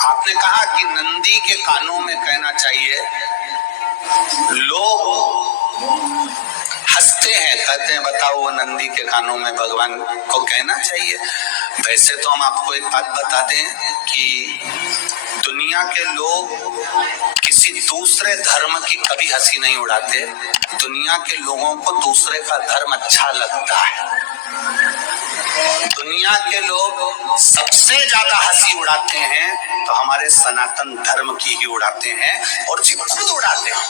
आपने कहा कि नंदी के कानों में कहना चाहिए। लोग हंसते हैं, कहते हैं बताओ वो नंदी के कानों में भगवान को कहना चाहिए। वैसे तो हम आपको एक बात बता दें कि दुनिया के लोग किसी दूसरे धर्म की कभी हंसी नहीं उड़ाते। दुनिया के लोगों को दूसरे का धर्म अच्छा लगता है। दुनिया के लोग सबसे ज्यादा हंसी उड़ाते हैं तो हमारे सनातन धर्म की ही उड़ाते हैं, और जी खुद उड़ाते हैं,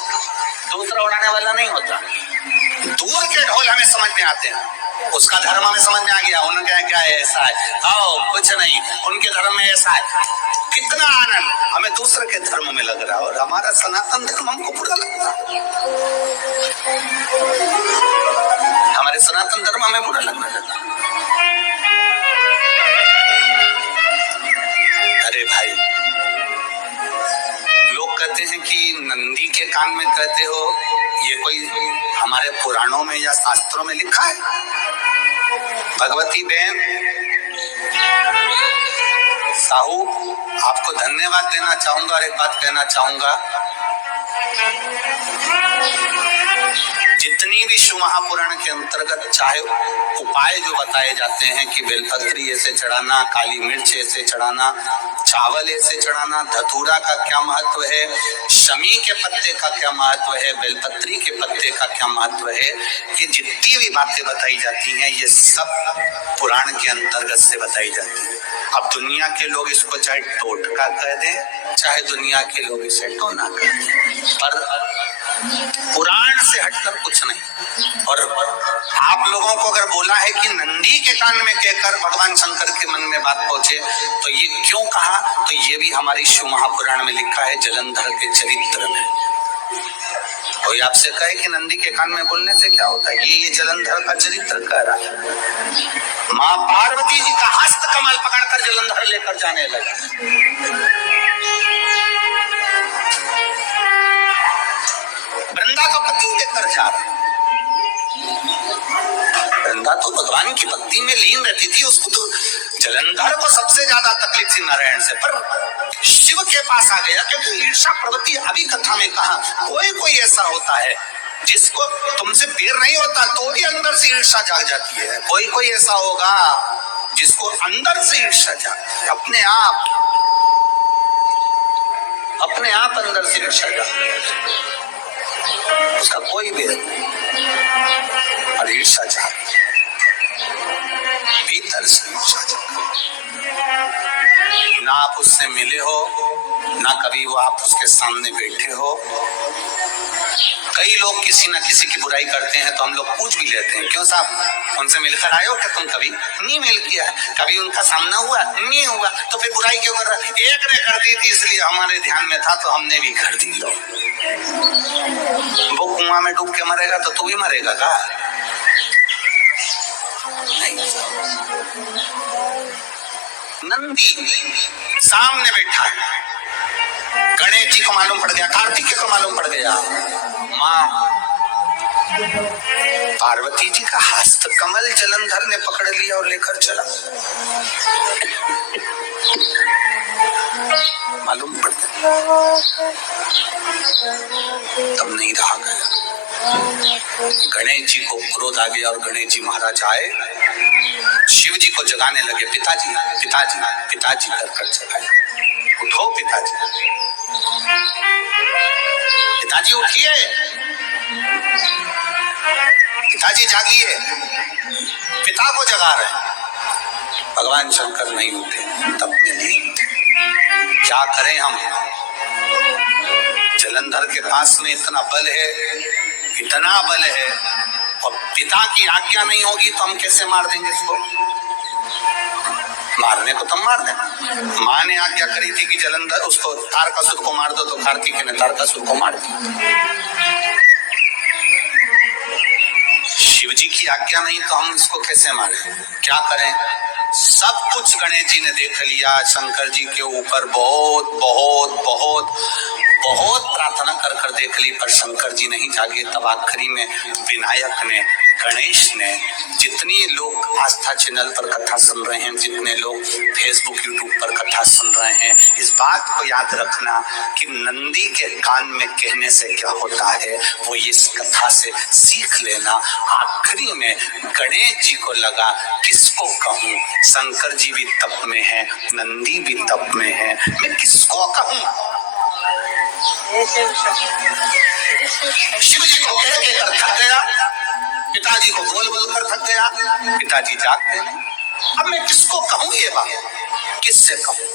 दूसरा उड़ाने वाला नहीं होता। दूर के ढोल हमें समझ में आते हैं, उसका धर्म हमें समझ में आ गया, उनका क्या है ऐसा है, आओ कुछ नहीं, उनके धर्म में ऐसा है, कितना आनंद हमें दूसरे के धर्म में लग रहा है, और हमारा सनातन धर्म हमको बुरा लगता है। हमारे सनातन धर्म हमें बुरा लगने लगा। अरे भाई, लोग कहते हैं कि नंदी के कान में कहते हो, ये कोई हमारे पुराणों में या शास्त्रों में लिखा है? भगवती बहन साहू, आपको धन्यवाद देना चाहूंगा और एक बात कहना चाहूंगा। जितनी भी शिव महापुराण के अंतर्गत चाहे उपाय जो बताए जाते हैं कि बेलपत्री ऐसे चढ़ाना, काली मिर्च ऐसे चढ़ाना, चावल ऐसे चढ़ाना, धतूरा का क्या महत्व है, शमी के पत्ते का क्या महत्व है, बेलपत्री के पत्ते का क्या महत्व है, ये जितनी भी बातें बताई जाती हैं ये सब पुराण के अंतर्गत से बताई जाती है। अब दुनिया के लोग इसको चाहे टोटका कह दें, चाहे दुनिया के लोग इसे टोना कह दें, पर पुराण से हटकर कुछ नहीं। और आप लोगों को अगर बोला है कि नंदी के कान में कहकर भगवान शंकर के मन में बात पहुंचे, तो ये क्यों कहा, तो ये भी हमारी शिव महापुराण में लिखा है, जलंधर के चरित्र में। कोई आपसे कहे कि नंदी के कान में बोलने से क्या होता है, ये जलंधर का चरित्र कह रहा है। माँ पार्वती जी का हस्त कमल पकड़कर जलंधर लेकर जाने लगा। वृंदा तो पति लेकर जा रहा, वृंदा तो भगवान की भक्ति में लीन रहती थी, उसको तो जलंधर को सबसे ज्यादा तकलीफ थी नारायण से, पर शिव के पास आ गया, क्योंकि ईर्षा प्रवृत्ति अभी कथा में कहा, कोई ऐसा होता है जिसको तुमसे बेर नहीं होता तो भी अंदर से ईर्षा जाग जाती है। कोई ऐसा होगा जिसको अंदर से ईर्षा जाग, अपने आप अंदर से ईर्षा जाग, उसका कोई बेर नहीं, और ईर्षा जाग भीतर से ईर्षा जाग। ना आप उससे मिले हो, ना कभी वो आप उसके सामने बैठे हो। कई लोग किसी ना किसी की बुराई करते हैं तो हम लोग पूछ भी लेते हैं, क्यों साहब उनसे मिलकर आए हो क्या तुम? कभी नहीं मिल किया, कभी उनका सामना हुआ नहीं हुआ, तो फिर बुराई क्यों कर रहा? एक ने कर दी थी इसलिए हमारे ध्यान में था तो हमने भी कर दी। लो, वो कुआं में डूब के मरेगा तो तू भी मरेगा का? नंदी सामने बैठा है, गणेश जी को मालूम पड़ गया, कार्तिकेय को मालूम पड़ गया, माँ पार्वती जी का हस्त कमल जलंधर ने पकड़ लिया और लेकर चला। मालूम पड़ गया, तब नहीं रहा गया। गणेश जी को क्रोध आ गया और गणेश जी महाराज आए, शिव जी को जगाने लगे, पिताजी पिताजी पिताजी कर जगाए, उठो पिताजी, पिताजी उठिए, पिताजी जागिए, पिता को जगा रहे। भगवान शंकर नहीं उठे, तब में नहीं। क्या करें हम? जलंधर के पास में इतना बल है, और पिता की आज्ञा नहीं होगी तो हम कैसे मार देंगे इसको? मारने को तो मार देना। माँ ने आज्ञा करी थी कि जलंधर उसको तारकासुर को मार दो, तो कार्तिकेय ने तारकासुर को मार दिया। शिव जी की आज्ञा नहीं तो हम इसको कैसे मारें? क्या करें? सब कुछ गणेश जी ने देख लिया, शंकर जी के ऊपर बहुत बहुत बहुत बहुत प्रार्थना कर कर देख ली पर शंकर जी नहीं जागे। तब आखिरी में विनायक ने, गणेश ने, जितने लोग आस्था चैनल पर कथा सुन रहे हैं, जितने लोग फेसबुक यूट्यूब पर कथा सुन रहे हैं, इस बात को याद रखना कि नंदी के कान में कहने से क्या होता है वो इस कथा से सीख लेना। आखिरी में गणेश जी को लगा किसको कहूं, शंकर जी भी तप में है, नंदी भी तप में है, मैं किसको कहूं। शिव जी को कह के कर थक गया, पिताजी को बोल बोल कर थक गया, पिताजी जागते नहीं। अब मैं किसको कहूं ये बात, किससे कहूं।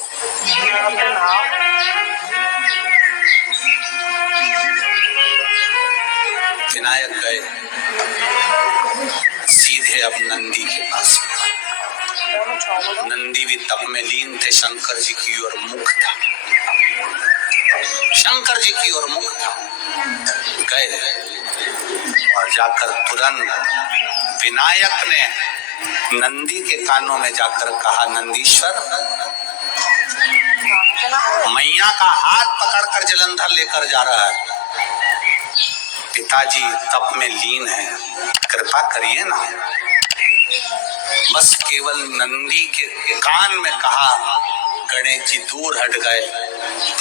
विनायक गए सीधे अब नंदी के पास। नंदी भी तप में लीन थे, शंकर जी की ओर मुख था, शंकर जी की ओर मुख था। गए और जाकर तुरंत विनायक ने नंदी के कानों में जाकर कहा, नंदीश्वर, मैया का हाथ पकड़कर जलंधर लेकर जा रहा है, पिताजी तप में लीन है, कृपा करिए ना। बस केवल नंदी के कान में कहा, गणेश जी दूर हट गए।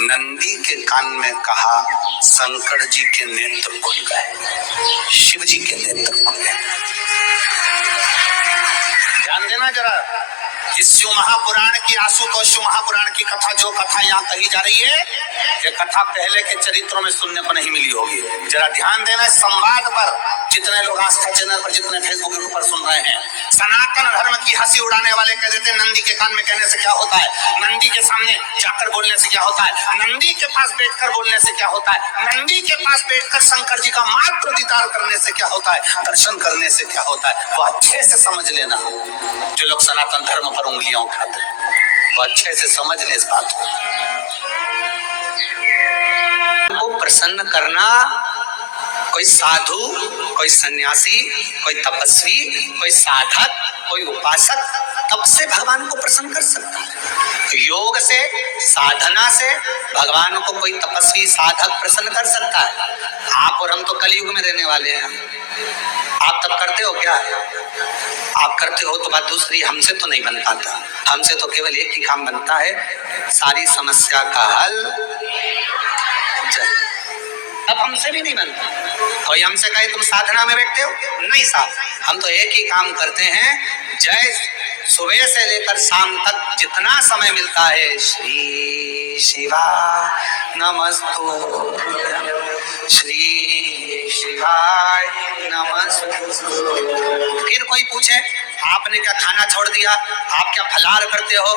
नंदी के कान में कहा, शंकर जी के नेत्र खुल गए, शिव जी के नेत्र खुल गए। ध्यान देना जरा, इस शिव महापुराण की, आशुतोष शिव महापुराण की कथा, जो कथा यहाँ कही जा रही है, ये कथा पहले के चरित्रों में सुनने को नहीं मिली होगी। जरा ध्यान देना इस संवाद पर। जितने लोग आस्था चैनल पर, जितने फेसबुक पर सुन रहे हैं, सनातन धर्म की हंसी उड़ाने वाले कह देते हैं नंदी के कान में कहने से क्या होता है, नंदी के सामने जाकर बोलने से क्या होता है, नंदी के पास बैठकर बोलने से क्या होता है, नंदी के पास बैठकर शंकर जी का मात्र दीदार करने से क्या होता है, दर्शन करने से क्या होता है। वो अच्छे से समझ लेना, जो लोग सनातन धर्म पर उंगलियां उठाते हैं, वो अच्छे से समझ ले इस बात को प्रसन्न करना। कोई साधु, कोई सन्यासी, कोई तपस्वी, कोई साधक, कोई उपासक तब से भगवान को प्रसन्न कर सकता है। योग से, साधना से भगवान को कोई तपस्वी, साधक प्रसन्न कर सकता है। आप और हम तो कलयुग में रहने वाले हैं। आप तब करते हो क्या? आप करते हो तो बात दूसरी, हमसे तो नहीं बन पाता। हमसे तो केवल एक ही काम बनता है, सारी समस्या का हल। अब हमसे भी नहीं बनता। कोई हमसे कहे तुम साधना में बैठते हो, नहीं साहब, हम तो एक ही काम करते हैं, जय सुबह से लेकर शाम तक जितना समय मिलता है, श्री शिवा नमस्तु, श्री शिवाय नमस्तु। फिर कोई पूछे आपने क्या खाना छोड़ दिया, आप क्या फलार करते हो,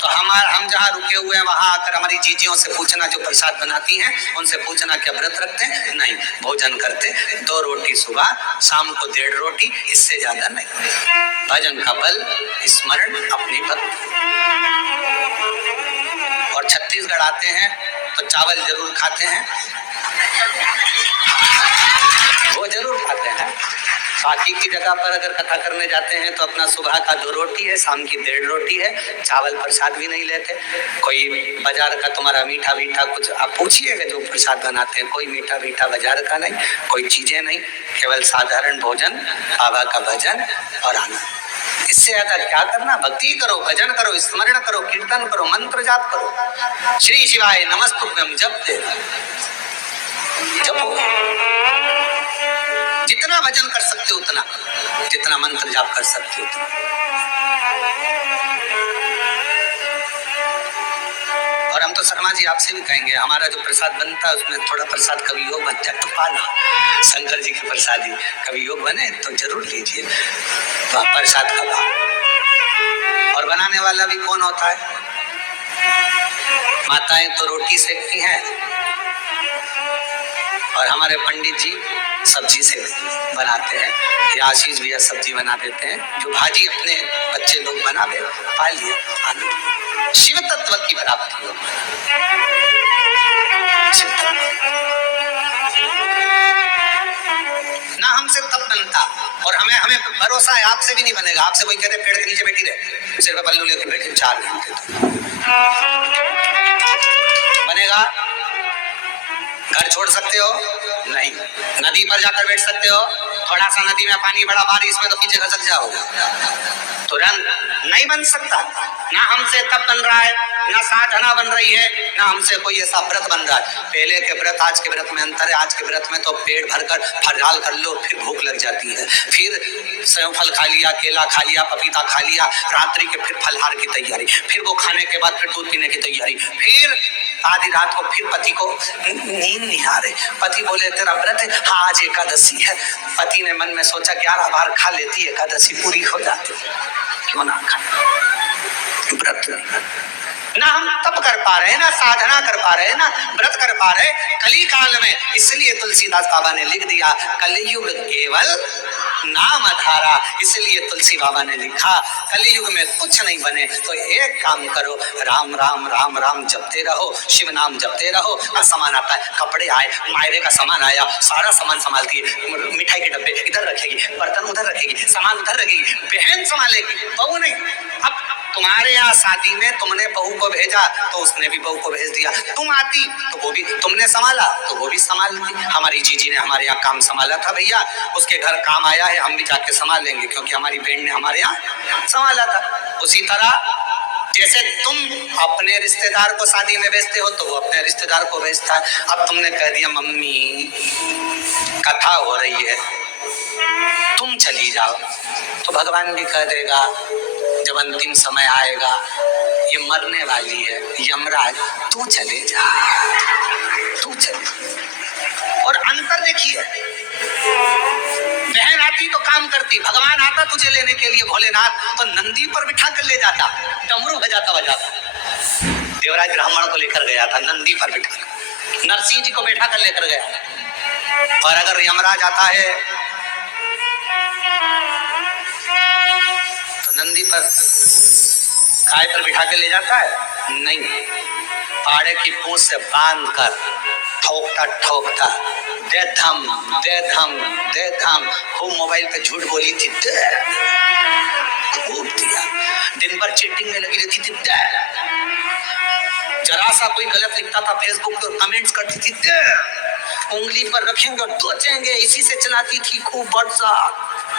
तो हम जहाँ रुके हुए हैं वहां आकर हमारी जीजियों से पूछना, जो प्रसाद बनाती हैं उनसे पूछना क्या व्रत रखते हैं? नहीं, भोजन करते, 2 रोटी सुबह, शाम को 1.5 रोटी, इससे ज्यादा नहीं। भजन का बल, स्मरण, अपनी भक्ति। और छत्तीसगढ़ आते हैं तो चावल जरूर खाते हैं, वो जरूर खाते हैं। बाकी की जगह पर अगर कथा करने जाते हैं तो अपना सुबह का 2 रोटी है, शाम की 1.5 रोटी है, चावल प्रसाद भी नहीं लेते। कोई बाजार का तुम्हारा मीठा मीठा कुछ आप पूछिएगा, जो प्रसाद बनाते हैं कोई मीठा मीठा बाजार का नहीं, कोई चीजें नहीं, केवल साधारण भोजन, बाबा का भजन और आनंद। इससे ज्यादा क्या करना? भक्ति करो, भजन करो, स्मरण करो, कीर्तन करो, मंत्र जाप करो, श्री शिवाय नमस्तुभ्यम जप दे, जपो। जितना भजन कर सकते हो उतना, जितना मंत्र जाप कर सकते हो उतना। और हम तो शर्मा जी आपसे भी कहेंगे, हमारा जो प्रसाद बनता है उसमें थोड़ा प्रसाद कभी योग बन जाए तो पाना, शंकर जी की प्रसादी कभी योग बने तो जरूर लीजिए, प्रसाद का भाव। और बनाने वाला भी कौन होता है? माताएं तो रोटी सेकती हैं और हमारे पंडित जी सब्जी से बनाते हैं, या आशीष भैया सब्जी बना देते हैं, जो भाजी अपने बच्चे लोग बना दे, पा लिए आनंद। शिव तत्व की प्राप्ति हो। ना हमसे तब बनता, और हमें भरोसा है आपसे भी नहीं बनेगा। आपसे कोई कह रहे पेड़ के नीचे बैठी रहे, सिर पे पल्लू लेकर बैठे 4 घंटे बनेगा? नदी पर जाकर बैठ सकते हो, थोड़ा सा नदी में पानी बड़ा बारिश में तो पीछे खसक जाओगे, तुरंत नहीं बन सकता। ना हमसे तब बन रहा है, ना साधना बन रही है, ना हमसे कोई ऐसा व्रत बन रहा है। पहले के व्रत आज के व्रत में अंतर है। आज के व्रत में तो पेट भरकर फलहार कर लो, फिर भूख लग जाती है, फिर सेव फल खा लिया, केला खा लिया, पपीता खा लिया, रात्रि के फिर फलहार की तैयारी, फिर वो खाने के बाद फिर दूध पीने की तैयारी, फिर आधी रात को फिर पति को नींद नहीं आ रही, पति बोले तेरा व्रत है, हाँ आज एकादशी है। पति ने मन में सोचा 11 बार खा लेती एकादशी पूरी हो जाती, क्यों ना खा। व्रत ना हम तप कर पा रहे, ना साधना कर पा रहे, ना व्रत कर पा रहे कली काल में। इसलिए तुलसीदास बाबा ने लिख दिया कलियुग केवल नाम धारा। इसलिए तुलसी बाबा ने लिखा कलियुग में कुछ नहीं बने तो एक काम करो, राम राम राम राम जपते रहो, शिव नाम जपते रहो। अब सामान आता है, कपड़े आए, मायरे का सामान आया, सारा सामान संभालती है, मिठाई के डब्बे इधर रखेगी, बर्तन उधर रखेगी, सामान उधर रखेगी, बहन संभालेगी, बहू नहीं। अब तुम्हारे यहाँ शादी में तुमने बहू को भेजा तो उसने भी बहू को भेज दिया, तुम आती तो वो भी, तुमने संभाला तो वो भी संभालती। हमारी जीजी ने हमारे यहाँ काम संभाला था भैया, उसके घर काम आया है, हम भी जाके संभाल लेंगे क्योंकि हमारी बहन ने हमारे यहाँ संभाला था। उसी तरह जैसे तुम अपने रिश्तेदार को शादी में भेजते हो तो वो अपने रिश्तेदार को भेजता है। अब तुमने कह दिया मम्मी कथा हो रही है तुम चली जाओ, तो भगवान भी कह देगा जब अंतिम समय आएगा ये मरने वाली है यमराज, तू चले जा, तू चले। और अंतर देखिए, बहन आती तो काम करती, भगवान आता तुझे लेने के लिए भोलेनाथ तो नंदी पर बिठा कर ले जाता, डमरू बजाता बजाता। देवराज ब्राह्मण को लेकर गया था नंदी पर बिठा कर, नरसिंह जी को बैठा कर लेकर गया। और अगर यमराज आता है नंदी पर काय पर बिठा के ले जाता है? नहीं, पाड़े की पूंछ से बांध कर ठोकता ठोकता दे धम दे धम दे धम। खूब मोबाइल पे झूठ बोली थी, खूब दिया, दिन भर चैटिंग में लगी रहती थी, जरा सा कोई गलत लिखता था फेसबुक पर कमेंट्स करती थी, उंगली पर रखेंगे और दोचेंगे, इसी से चलाती थी खूब वर्षा।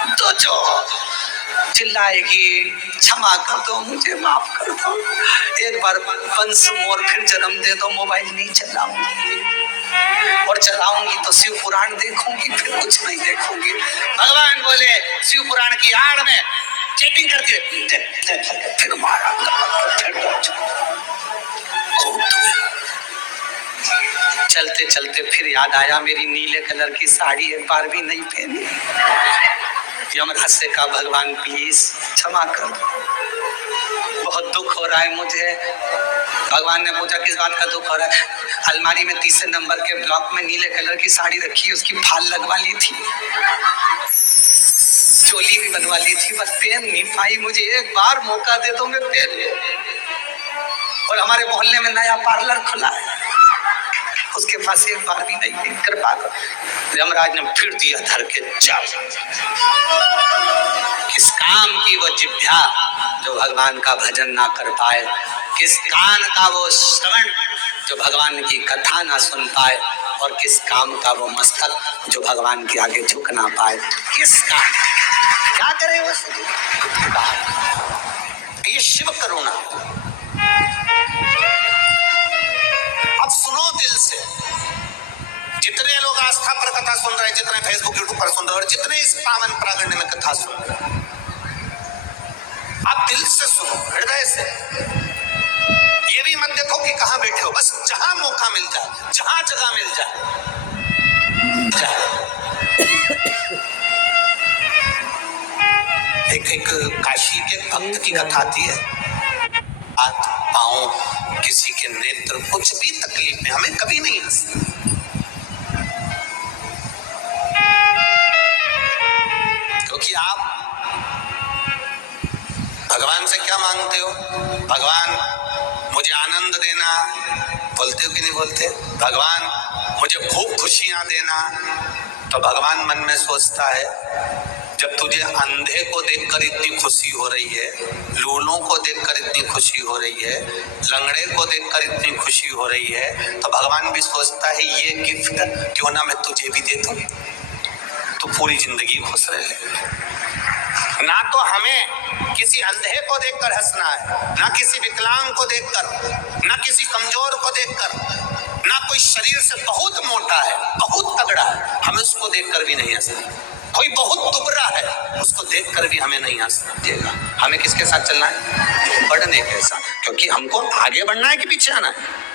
दोचो चिल्लाएगी क्षमा कर दो, मुझे माफ कर दो, एक बार वंश मोर फिर जन्म दे दो, मोबाइल नहीं चलाऊंगी, और चलाऊंगी तो शिव पुराण देखूंगी, फिर कुछ नहीं देखूंगी। भगवान बोले शिव पुराण की आड़ में चैटिंग करती रहती, फिर मारा चलते चलते फिर याद आया मेरी नीले कलर की साड़ी एक बार भी नहीं पहनी। यमराज से कहा भगवान प्लीज क्षमा कर दो, बहुत दुख हो रहा है मुझे। भगवान ने पूछा किस बात का दुख हो रहा है? अलमारी में 3 नंबर के ब्लॉक में नीले कलर की साड़ी रखी, उसकी फाल लगवा ली थी, चोली भी बनवा ली थी, बस पहन नहीं पाई, मुझे एक बार मौका दे दो मैं पहन लूं। और हमारे मोहल्ले में नया पार्लर खुला है, उसके पास एक बार भी नहीं कर पा। यमराज ने फिर दिया धर के चाप। किस काम की वो जिह्वा जो भगवान का भजन ना कर पाए, किस कान का वो श्रवण जो भगवान की कथा ना सुन पाए, और किस काम का वो मस्तक जो भगवान के आगे झुक ना पाए। किस का क्या करे वो? ये शिव करुणा। अब सुनो दिल से, जितने लोग आस्था पर कथा सुन रहे हैं, जितने फेसबुक यूट्यूब पर सुन रहे हैं, और जितने इस पावन प्रांगण में कथा सुन रहे हैं, आप दिल से सुनो, हृदय से। ये भी मत देखो कि कहां बैठे हो, बस जहां मौका मिल जाए, जहां जगह मिल जाए। एक काशी के भक्त की कथा आती है, हाथ पांव किसी के नेत्र कुछ भी तकलीफ में हमें कभी नहीं हंसना, क्योंकि आप भगवान से क्या मांगते हो? भगवान मुझे आनंद देना, बोलते हो कि नहीं बोलते? भगवान मुझे खूब खुशियां देना, तो भगवान मन में सोचता है जब तुझे अंधे को देखकर इतनी खुशी हो रही है, लूलों को देखकर इतनी खुशी हो रही है, लंगड़े को देखकर इतनी खुशी हो रही है, तो भगवान भी सोचता है ये गिफ्ट क्यों ना मैं तुझे भी दे दूं। पूरी जिंदगी खुश रहे। ना तो हमें किसी अंधे को देखकर हंसना है, ना किसी विकलांग को देखकर, ना किसी कमजोर को देखकर, ना कोई शरीर से बहुत मोटा है, बहुत तगड़ा है, हमें उसको देखकर भी नहीं हंसना। कोई बहुत दुबरा है, उसको देखकर भी हमें नहीं हंसना। हमें किसके साथ चलना है? बढ़ने के साथ, क्योंकि हमको आगे बढ़ना है कि पीछे आना है।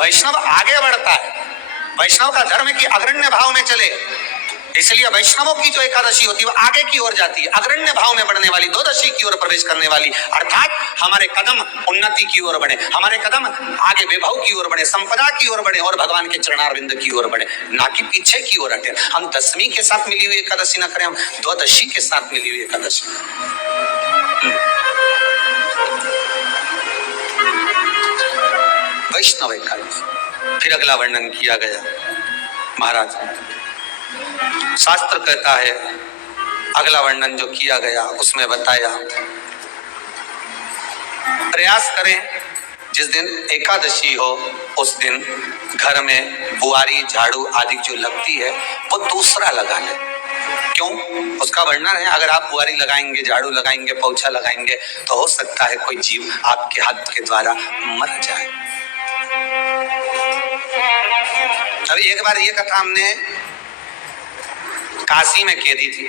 वैष्णव आगे बढ़ता है, वैष्णव का धर्म की अग्रण्य भाव में चले, इसलिए वैष्णवों की जो एकादशी होती है वो आगे की ओर जाती है, अग्रण्य भाव में बढ़ने वाली, द्वादशी की ओर प्रवेश करने वाली, अर्थात हमारे कदम उन्नति की ओर बढ़े, हमारे कदम आगे वैभव की ओर बढ़े, संपदा की ओर बढ़े और भगवान के चरणारविंद की ओर बढ़े, ना कि पीछे की ओर हटे। हम दसवीं के साथ मिली हुई एकादशी ना करें, हम द्वादशी के साथ मिली हुई एकादशी। वैष्णव एकादशी। फिर अगला वर्णन किया गया। महाराज शास्त्र कहता है, अगला वर्णन जो किया गया उसमें बताया, प्रयास करें जिस दिन एकादशी हो उस दिन घर में बुआरी झाड़ू आदि जो लगती है वो दूसरा लगा ले। क्यों? उसका वर्णन है, अगर आप बुआरी लगाएंगे, झाड़ू लगाएंगे, पोछा लगाएंगे तो हो सकता है कोई जीव आपके हाथ के द्वारा मर जाए। अब एक बार ये कथा हमने काशी में कह दी थी,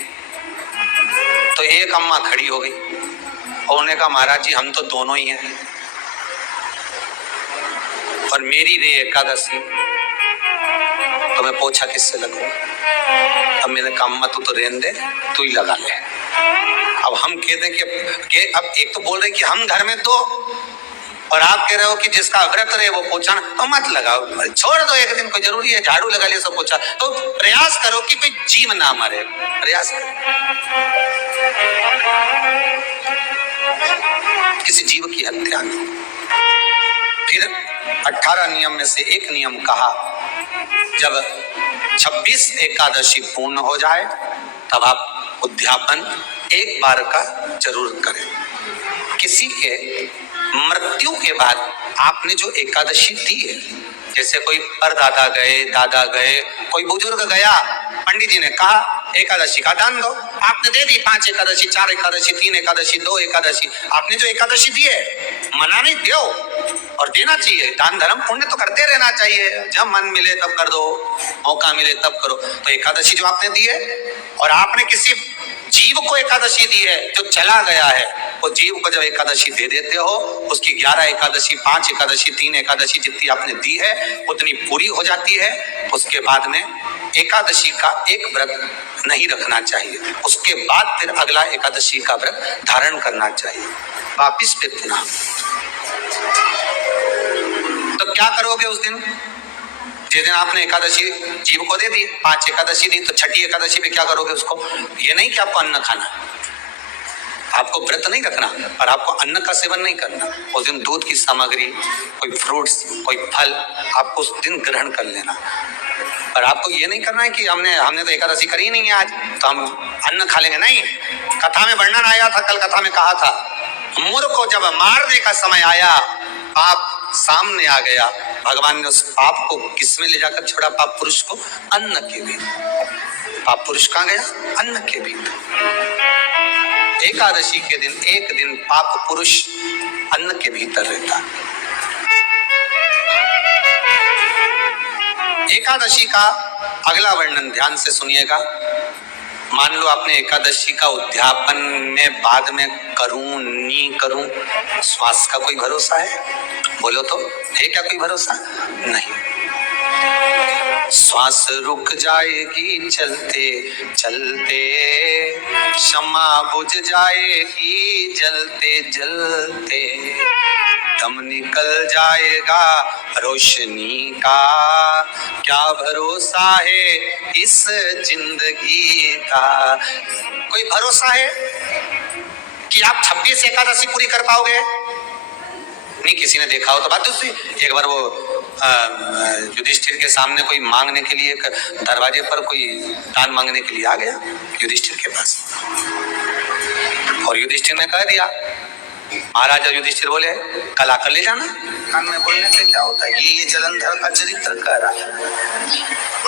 तो एक अम्मा खड़ी हो गई और उन्होंने कहा, महाराज जी हम तो दोनों ही हैं और मेरी रे एकादशी, तो मैं पोछा किससे लगूं? अब मैंने कहा अम्मा तू तो रहने दे, तू ही लगा ले। अब हम कहते हैं कि अब एक तो बोल रहे कि हम घर में दो, और आप कह रहे हो कि जिसका व्रत रहे वो पोछा, तो मत लगाओ, छोड़ दो एक दिन, कोई जरूरी है झाड़ू लगा लिया सब पोछा। तो प्रयास करो कि कोई जीव ना मरे, प्रयास करो किसी जीव की हत्या न। फिर 18 नियम में से एक नियम कहा, जब 26 एकादशी पूर्ण हो जाए तब आप उद्यापन एक बार का जरूर करें। किसी के मृत्यु के बाद आपने जो एकादशी दी है, जैसे कोई परदादा गए, दादा गए, कोई बुजुर्ग गया, पंडित जी ने कहा एकादशी का दान दो, आपने दे दी 5 एकादशी, 4 एकादशी, 3 एकादशी, 2 एकादशी, आपने जो एकादशी दी है, मना नहीं, दो और देना चाहिए। दान धर्म पुण्य तो करते रहना चाहिए, जब मन मिले तब कर दो, मौका मिले तब करो। तो एकादशी जो आपने दी है, और आपने किसी जीव को एकादशी दी है जो चला गया है, वो जीव को जब एकादशी दे देते हो, उसकी 11 एकादशी, 5 एकादशी, 3 एकादशी जितनी आपने दी है उतनी पूरी हो जाती है। उसके बाद में एकादशी का एक व्रत नहीं रखना चाहिए, उसके बाद फिर अगला एकादशी का व्रत धारण करना चाहिए। वापिस फिर पुनः। तो क्या करोगे उस दिन? जिस दिन आपने एकादशी जीव को दे दी, 5 एकादशी दी, तो छठी एकादशी पे क्या करोगे उसको? ये नहीं कि आपको अन्न खाना, आपको व्रत नहीं रखना और आपको अन्न का सेवन नहीं करना। उस दिन दूध की सामग्री, कोई फ्रूट्स, कोई फल आपको उस दिन ग्रहण कर लेना। और आपको ये नहीं करना है कि हमने तो एकादशी करी नहीं है आज, तो हम अन्न खा लेंगे। नहीं, कथा में वर्णन आया था, कल कथा में कहा था, मूर्ख को जब मारने का समय आया, पाप सामने आ गया, भगवान ने उस पाप को किसमें ले जाकर छोड़ा? पाप पुरुष को अन्न के भीतर। पाप पुरुष कहाँ गया? अन्न के भीतर। एकादशी के दिन एक दिन पाप पुरुष अन्न के भीतर रहता। एकादशी का अगला वर्णन ध्यान से सुनिएगा। मान लो आपने एकादशी का उद्यापन में बाद में करूं नहीं करूं, श्वास का कोई भरोसा है? बोलो तो, है क्या कोई भरोसा? नहीं। श्वास रुक जाएगी चलते चलते, क्षमा बुझ जाएगी जलते जलते, दम निकल जाएगा रोशनी का, क्या भरोसा है इस जिंदगी का? कोई भरोसा है कि आप 26 एकादशी पूरी कर पाओगे? नहीं, किसी ने देखा हो तो बात दूसरी। एक बार वो युधिष्ठिर के सामने कोई मांगने के लिए, दरवाजे पर कोई दान मांगने के लिए आ गया युधिष्ठिर के पास, और युधिष्ठिर ने कह दिया महाराजा युधिष्ठिर बोले कल आकर ले जाना। कान में बोलने से क्या होता है, ये जलंधर का चरित्र कह रहा है।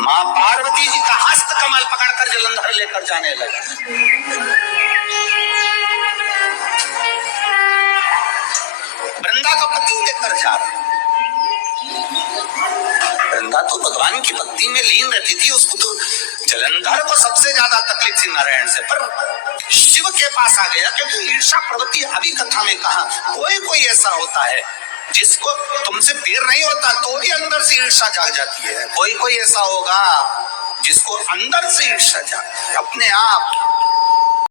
माँ पार्वती जी का हस्त कमल पकड़कर जलंधर लेकर जाने लगा। वृंदा का पति लेकर जा रहा। वृंदा तो भगवान की भक्ति में लीन रहती थी, उसको तो जलंधर को सबसे ज्यादा तकलीफ थी नारायण से, पर शिव के पास आ गया क्योंकि ईर्षा प्रवृत्ति अभी कथा में कहा कोई ऐसा होता है जिसको तुमसे प्यार नहीं होता तो भी अंदर से ईर्षा जाग जाती है। कोई ऐसा होगा जिसको अंदर से ईर्षा जाग, अपने आप